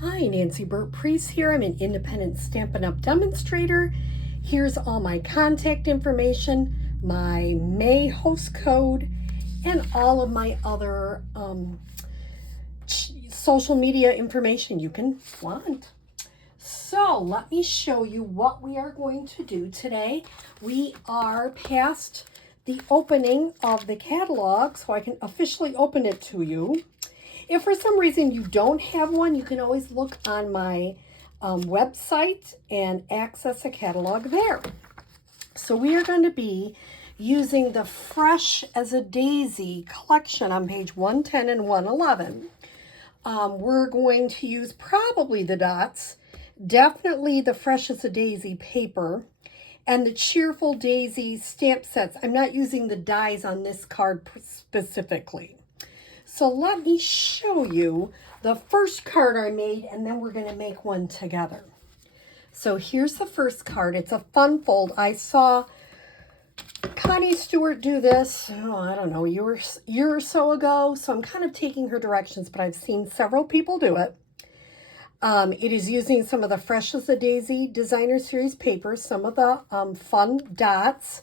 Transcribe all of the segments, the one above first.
Hi, Nancy Burt-Preece here. I'm an independent Stampin' Up! Demonstrator. Here's all my contact information, my May host code, and all of my other social media information you can want. So let me show you what we are going to do today. We are past the opening of the catalog, so I can officially open it to you. If for some reason you don't have one, you can always look on my website and access a catalog there. So we are going to be using the Fresh as a Daisy collection on page 110 and 111. We're going to use probably the dots, definitely the Fresh as a Daisy paper, and the Cheerful Daisy stamp sets. I'm not using the dies on this card specifically. So let me show you the first card I made, and then we're going to make one together. So here's the first card. It's a fun fold. I saw Connie Stewart do this, I don't know, a year or so ago. So I'm kind of taking her directions, but I've seen several people do it. It is using some of the Fresh as a Daisy Designer Series papers, some of the fun dots.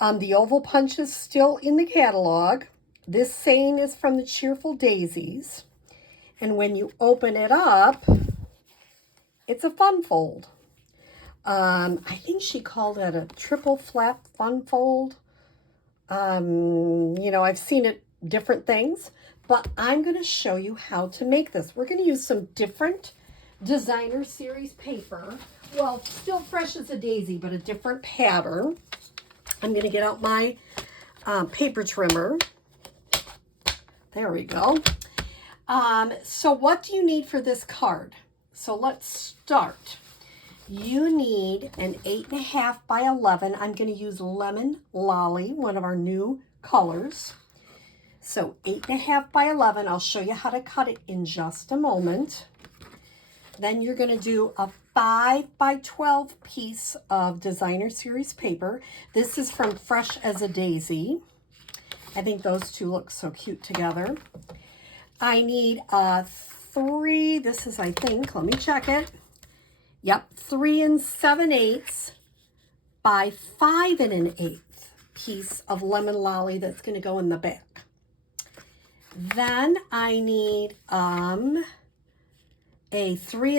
The oval punch is still in the catalog. This saying is from the Cheerful Daisies. And when you open it up, it's a fun fold. I think she called it a triple flap fun fold. I've seen it different things, but I'm going to show you how to make this. We're going to use some different Designer Series paper. Well, still Fresh as a Daisy, but a different pattern. I'm going to get out my paper trimmer. There we go. So what do you need for this card? So let's start. You need an 8.5 by 11. I'm going to use Lemon Lolly, one of our new colors. So 8.5 by 11. I'll show you how to cut it in just a moment. Then you're going to do a 5 by 12 piece of Designer Series paper. This is from Fresh as a Daisy. I think those two look so cute together. I need a 3, this is, I think, let me check it. Yep, 3 7/8 by 5 1/8 piece of Lemon Lolly that's going to go in the back. Then I need a 3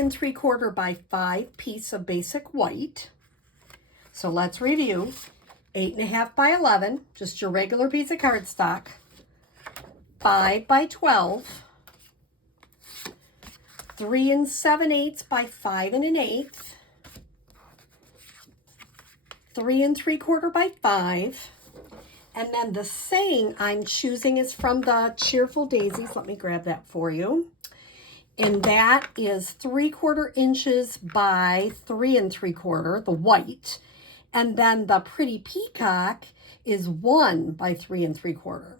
3/4 by 5 piece of basic white. So let's review. 8.5 by 11, just your regular piece of cardstock. 5 by 12. 3 7/8 by 5 1/8. 3 3/4 by 5. And then the saying I'm choosing is from the Cheerful Daisies. Let me grab that for you. And that is 3/4 inches by 3 3/4, the white. And then the Pretty Peacock is 1 by 3 3/4.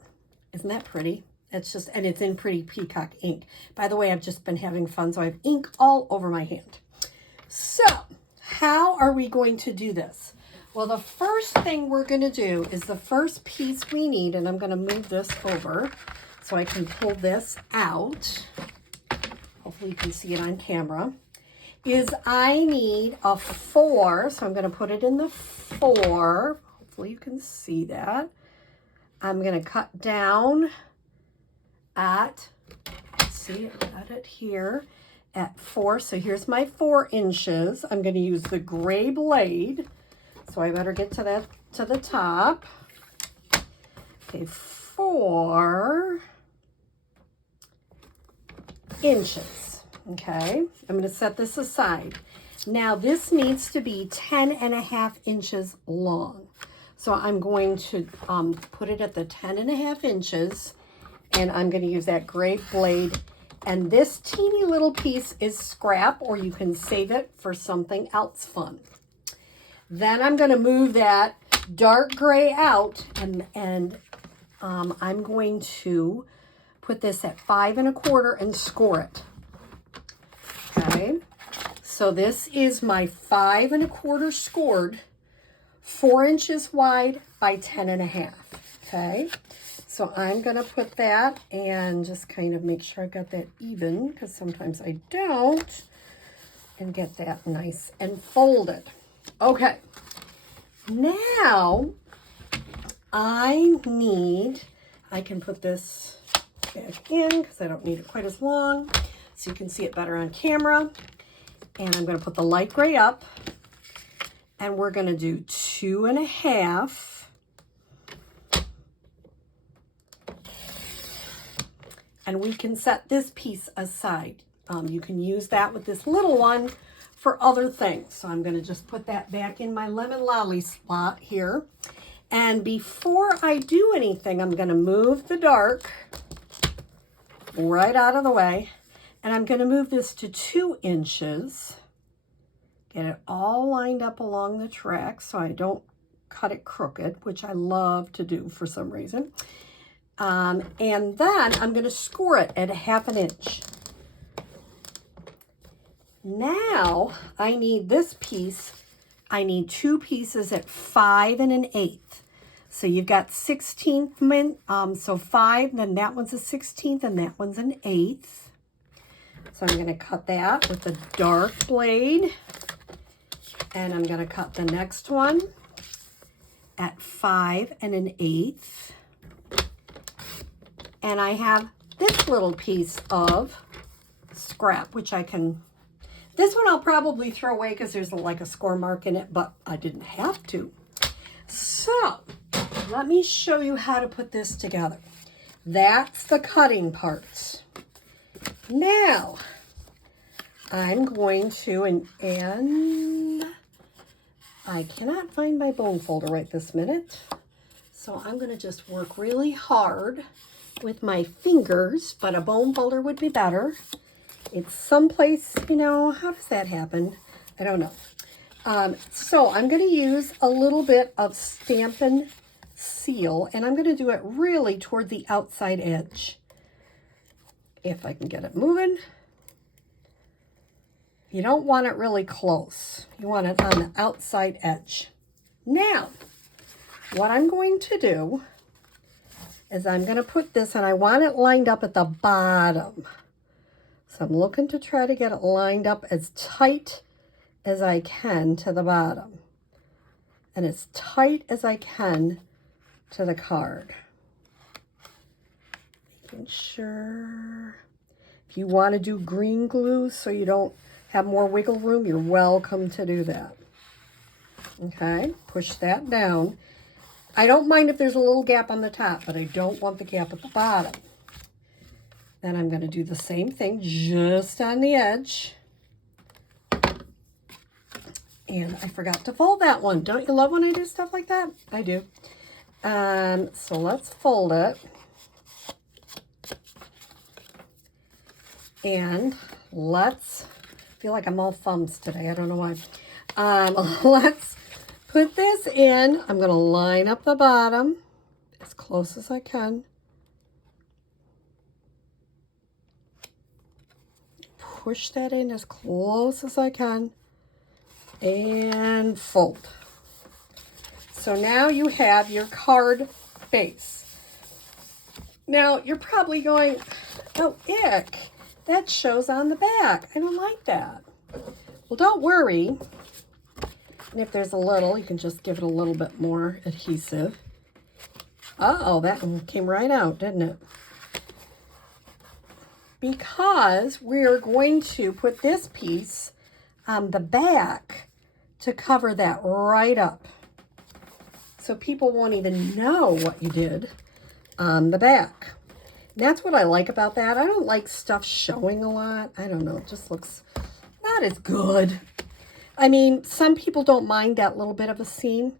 Isn't that pretty? It's just, and it's in Pretty Peacock ink. By the way, I've just been having fun, so I have ink all over my hand. So, how are we going to do this? Well, the first thing we're going to do is the first piece we need, and I'm going to move this over so I can pull this out. Hopefully you can see it on camera. Is I need a 4, so I'm going to put it in the 4. Hopefully you can see that. I'm going to cut down at, see, got it here, at 4. So here's my 4 inches. I'm going to use the gray blade, so I better get to the top. Okay, 4 inches. Okay, I'm going to set this aside. Now this needs to be 10.5 inches long. So I'm going to put it at the 10.5 inches, and I'm going to use that gray blade. And this teeny little piece is scrap, or you can save it for something else fun. Then I'm going to move that dark gray out, and I'm going to put this at 5 1/4 and score it. Okay, so this is my 5 1/4 scored, 4 inches wide by 10.5. Okay, So I'm going to put that and just kind of make sure I got that even, because sometimes I don't, and get that nice and folded. Okay, now I can put this back in because I don't need it quite as long, so you can see it better on camera. And I'm going to put the light gray up, and we're going to do 2.5. And we can set this piece aside. You can use that with this little one for other things. So I'm going to just put that back in my lemon lolly slot here. And before I do anything, I'm going to move the dark right out of the way. And I'm going to move this to 2 inches. Get it all lined up along the track so I don't cut it crooked, which I love to do for some reason. And then I'm going to score it at 1/2 inch. Now I need this piece. I need 2 pieces at 5 1/8. So you've got 16th, so 5, then that one's a 16th, and that one's an 1/8. So I'm going to cut that with the dark blade. And I'm going to cut the next one at 5 1/8. And I have this little piece of scrap, which I can, this one I'll probably throw away because there's like a score mark in it, but I didn't have to. So let me show you how to put this together. That's the cutting parts. Now I'm going to, and I cannot find my bone folder right this minute. So I'm going to just work really hard with my fingers, but a bone folder would be better. It's someplace, you know, how does that happen? I don't know. So I'm going to use a little bit of Stampin' Seal, and I'm going to do it really toward the outside edge. If I can get it moving. You don't want it really close. You want it on the outside edge. Now, what I'm going to do is I'm going to put this, and I want it lined up at the bottom. So I'm looking to try to get it lined up as tight as I can to the bottom. And as tight as I can to the card. Making sure. If you want to do green glue so you don't have more wiggle room, you're welcome to do that. Okay, push that down. I don't mind if there's a little gap on the top, but I don't want the gap at the bottom. Then I'm going to do the same thing just on the edge. And I forgot to fold that one. Don't you love when I do stuff like that? I do. So let's fold it. And let's, I feel like I'm all thumbs today. I don't know why. Let's put this in. I'm going to line up the bottom as close as I can. Push that in as close as I can. And fold. So now you have your card base. Now you're probably going, oh, ick. That shows on the back. I don't like that. Well, don't worry. And if there's a little, you can just give it a little bit more adhesive. Uh-oh, that one came right out, didn't it? Because we're going to put this piece on the back to cover that right up. So people won't even know what you did on the back. That's what I like about that. I don't like stuff showing a lot. I don't know. It just looks not as good. I mean, some people don't mind that little bit of a seam.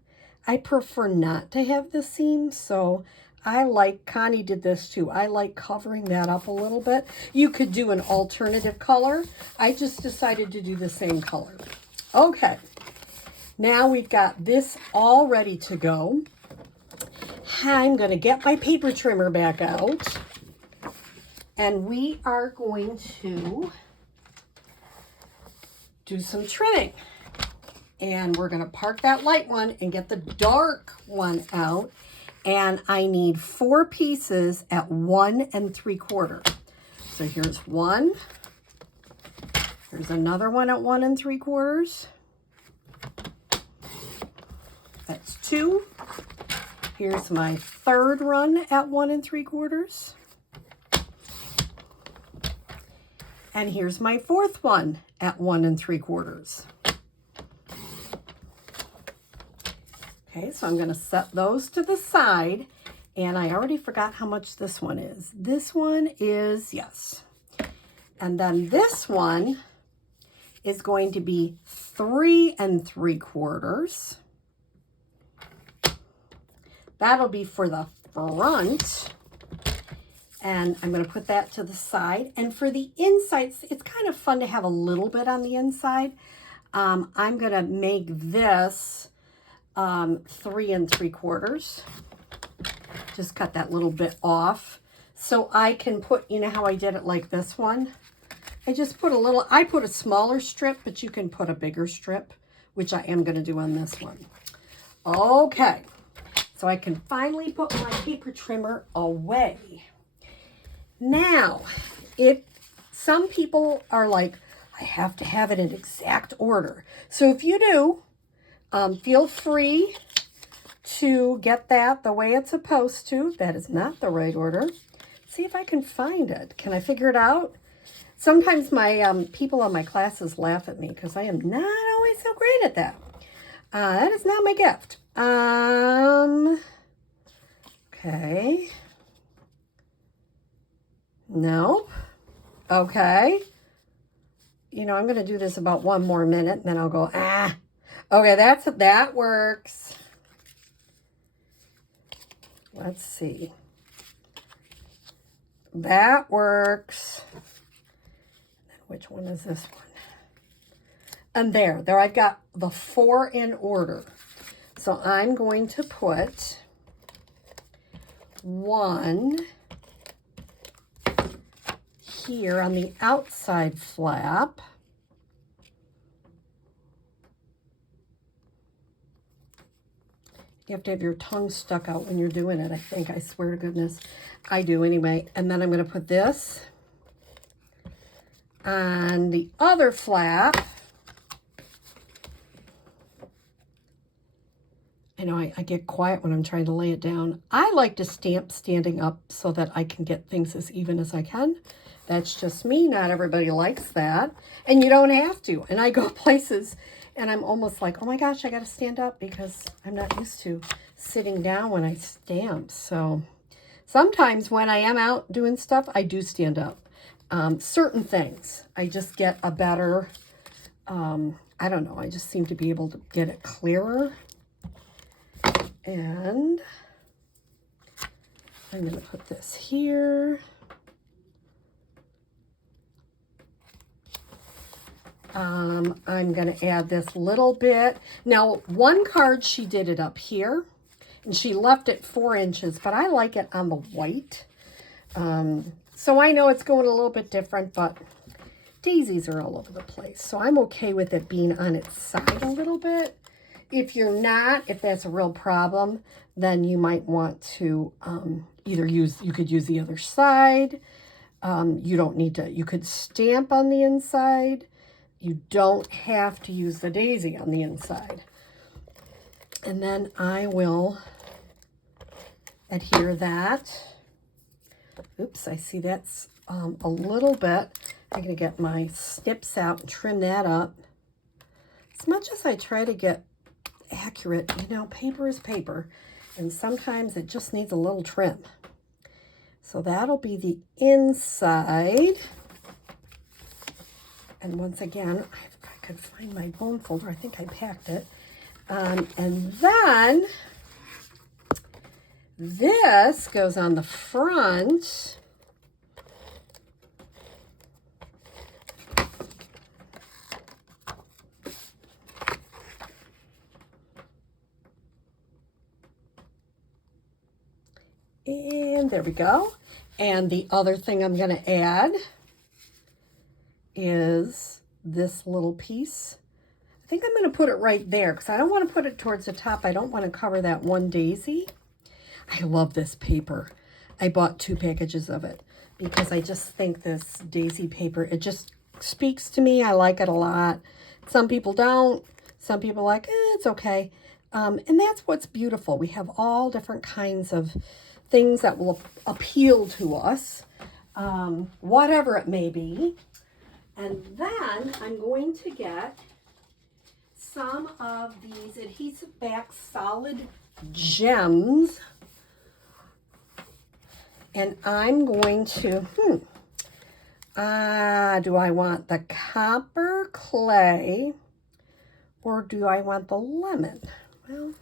I prefer not to have the seam. So I like, Connie did this too. I like covering that up a little bit. You could do an alternative color. I just decided to do the same color. Okay. Now we've got this all ready to go. I'm going to get my paper trimmer back out. And we are going to do some trimming. And we're going to park that light one and get the dark one out. and I need 4 pieces at 1 3/4. So here's one. Here's another one at 1 3/4. That's 2. Here's my third run at 1 3/4. And here's my fourth one at 1 3/4. Okay, so I'm going to set those to the side. And I already forgot how much this one is. This one is, yes. And then this one is going to be 3 3/4. That'll be for the front. And I'm going to put that to the side. And for the insides, it's kind of fun to have a little bit on the inside. I'm going to make this 3 3/4. Just cut that little bit off. So I can put, you know how I did it like this one? I just put a little, I put a smaller strip, but you can put a bigger strip, which I am going to do on this one. Okay. So I can finally put my paper trimmer away. Now, if some people are like, I have to have it in exact order. So if you do, feel free to get that the way it's supposed to. That is not the right order. See if I can find it. Can I figure it out? Sometimes my people on my classes laugh at me because I am not always so great at that. That is not my gift. Okay. Nope. Okay. You know, I'm going to do this about 1 more minute, and then I'll go, Okay, that works. Let's see. That works. Which one is this one? And there I've got the 4 in order. So I'm going to put 1 here on the outside flap. You have to have your tongue stuck out when you're doing it, I think. I swear to goodness. I do anyway. And then I'm going to put this on the other flap. I know I get quiet when I'm trying to lay it down. I like to stamp standing up so that I can get things as even as I can. That's just me. Not everybody likes that. And you don't have to. And I go places and I'm almost like, oh my gosh, I got to stand up because I'm not used to sitting down when I stamp. So sometimes when I am out doing stuff, I do stand up. Certain things, I just get a better, I don't know, I just seem to be able to get it clearer. And I'm going to put this here. I'm going to add this little bit. Now, one card, she did it up here, and she left it 4 inches, but I like it on the white. So I know it's going a little bit different, but daisies are all over the place. So I'm okay with it being on its side a little bit. If you're not, if that's a real problem, then you might want to you could use the other side. You don't need to, you could stamp on the inside. You don't have to use the daisy on the inside. And then I will adhere that. Oops, I see that's a little bit. I'm going to get my snips out and trim that up. As much as I try to get accurate, you know, paper is paper. And sometimes it just needs a little trim. So that'll be the inside. And once again, I could find my bone folder. I think I packed it. And then this goes on the front. And there we go. And the other thing I'm going to add is this little piece. I think I'm going to put it right there because I don't want to put it towards the top. I don't want to cover that one daisy. I love this paper. I bought 2 packages of it because I just think this daisy paper, it just speaks to me. I like it a lot. Some people don't. Some people are like, it's okay. And that's what's beautiful. We have all different kinds of things that will appeal to us, whatever it may be. And then I'm going to get some of these adhesive back solid gems. And I'm going to, do I want the copper clay or do I want the lemon? Well,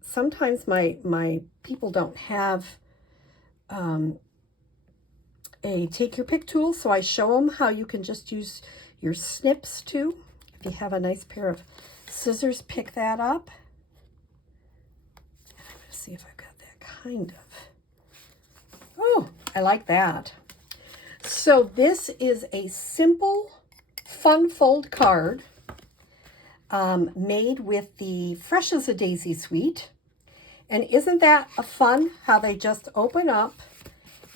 sometimes my people don't have a take your pick tool, so I show them how you can just use your snips too. If you have a nice pair of scissors, pick that up. And I'm going to see if I've got that kind of. Oh, I like that. So this is a simple fun fold card made with the Fresh as a Daisy suite. And isn't that a fun how they just open up?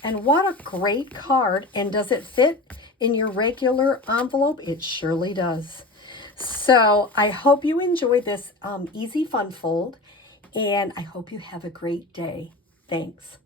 And what a great card. And does it fit in your regular envelope? It surely does. So I hope you enjoy this easy fun fold. And I hope you have a great day. Thanks.